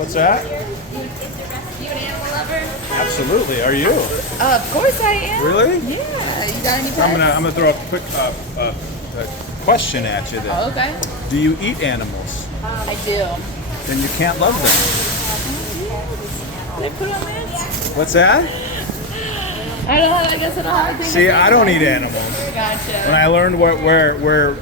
What's that? You an animal lover? Absolutely. Are you? Of course I am. Really? Yeah. You got any pets? I'm gonna throw a quick question at you then. Oh, okay. Do you eat animals? I do. Then you can't love them. They put on that? What's that? I don't know. I guess I don't have anything. See, I don't eat animals. Gotcha. When I learned where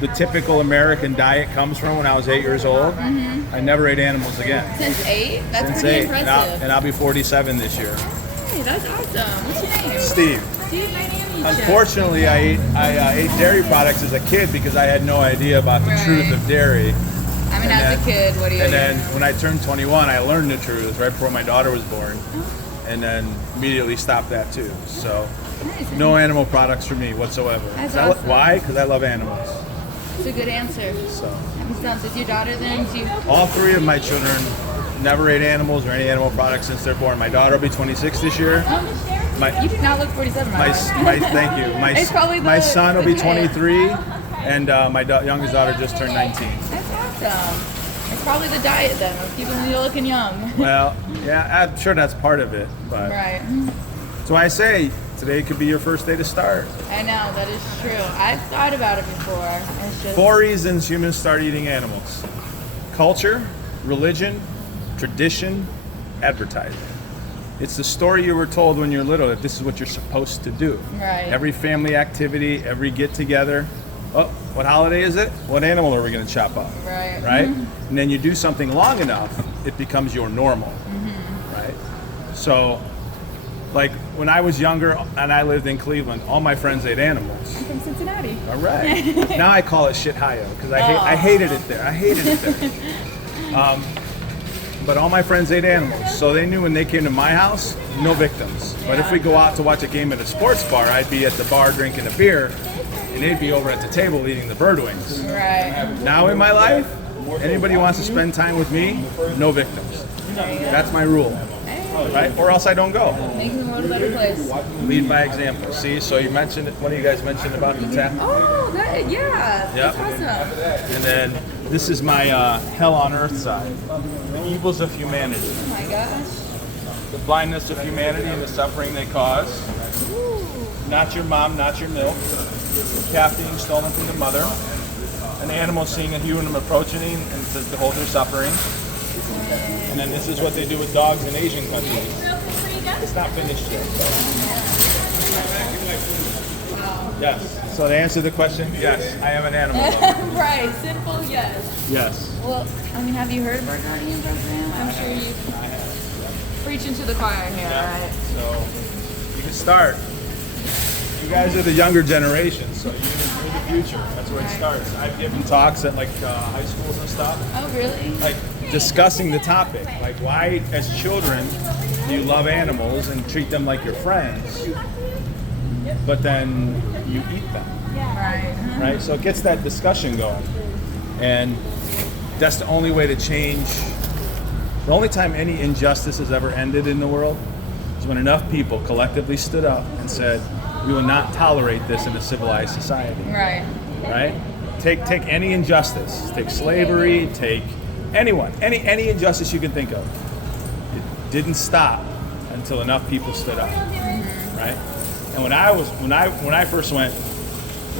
the typical American diet comes from when I was 8 years old, I never ate animals again. Since 8? That's Since pretty 8, impressive. and I'll be 47 this year. Hey, that's awesome. What's your name? Steve. Steve, nice to meet you. Unfortunately, I ate dairy products as a kid because I had no idea about the truth of dairy. I mean, as a kid, what do you And eat? then when I turned 21, I learned the truth right before my daughter was born, and then immediately stopped that too. So, Nice. no animal products for me whatsoever. That's 'Cause awesome. Why? Because I love animals. It's a good answer. So, Does your daughter then? Do you... all 3 of my children never ate animals or any animal products since they're born. My daughter will be 26 this year. You do not look 47, My thank you. It's probably My son will be kid. 23, and my youngest daughter just turned 19. That's awesome. It's probably the diet then, of keeping you looking young. Well, yeah, I'm sure that's part of it, but Right. so I say today could be your first day to start. I know, that is true. I've thought about it before. It's just... 4 reasons humans start eating animals: culture, religion, tradition, advertising. It's the story you were told when you're little that this is what you're supposed to do. Right. Every family activity, every get together. Oh, what holiday is it? What animal are we going to chop up? Right. Right? And then you do something long enough, it becomes your normal. Right? So, like when I was younger and I lived in Cleveland, all my friends ate animals. I'm from Cincinnati. All right. Now I call it shithio because I hated it there. I hated it there. But all my friends ate animals, so they knew when they came to my house, no victims. But if we go out to watch a game at a sports bar, I'd be at the bar drinking a beer, and they'd be over at the table eating the bird wings. Right. Now in my life, anybody who wants to spend time with me, no victims. That's my rule, right? Or else I don't go. Making the world a better place. Lead by example. See, so you mentioned, one of you guys mentioned about the tap. Oh, that, yeah. Yep. That's awesome. And then this is my hell on earth side. The evils of humanity. Oh my gosh. The blindness of humanity and the suffering they cause. Not your mom, not your milk. The calf being stolen from the mother. An animal seeing a human approaching and to behold their suffering. And then this is what they do with dogs in Asian countries. It's not finished yet. Yes. So to answer the question, yes, I am an animal lover. Right. Simple, yes. Yes. Well, I mean, have you heard of our guardian program? I'm sure you preaching to the choir here, right? So you can start. You guys are the younger generation, so you're the future. That's where it starts. I've given talks at like high schools and stuff, Oh, really? like discussing the topic, like why as children do you love animals and treat them like your friends, but then you eat them, Right. right? So it gets that discussion going, and that's the only way to change. The only time any injustice has ever ended in the world is when enough people collectively stood up and said, we will not tolerate this in a civilized society. Right. Right? Take any injustice. Take slavery, take anyone, any injustice you can think of. It didn't stop until enough people stood up. Right? And when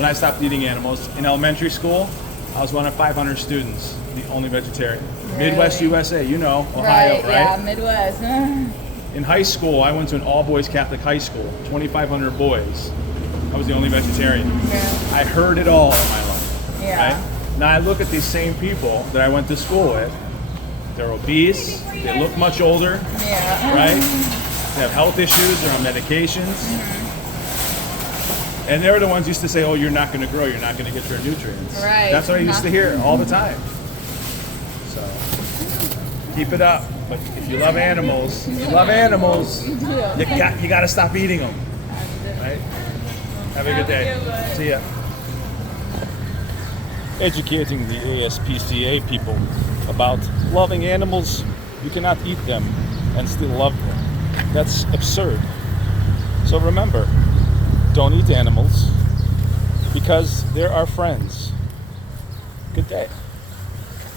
I stopped eating animals in elementary school, I was one of 500 students, the only vegetarian. Really? Midwest USA, you know, Ohio, right? Yeah, Midwest. In high school, I went to an all-boys Catholic high school, 2,500 boys. I was the only vegetarian. Yeah. I heard it all in my life. Yeah. Right? Now I look at these same people that I went to school with. They're obese. They look much older. Yeah. Right? They have health issues. They're on medications. And they're the ones who used to say, "Oh, you're not going to grow. You're not going to get your nutrients." Right. That's what I used to hear all the time. So keep it up. But if you love animals, you got to stop eating them. Right? Have a good day. See ya. Educating the ASPCA people about loving animals. You cannot eat them and still love them. That's absurd. So remember, don't eat animals because they're our friends. Good day.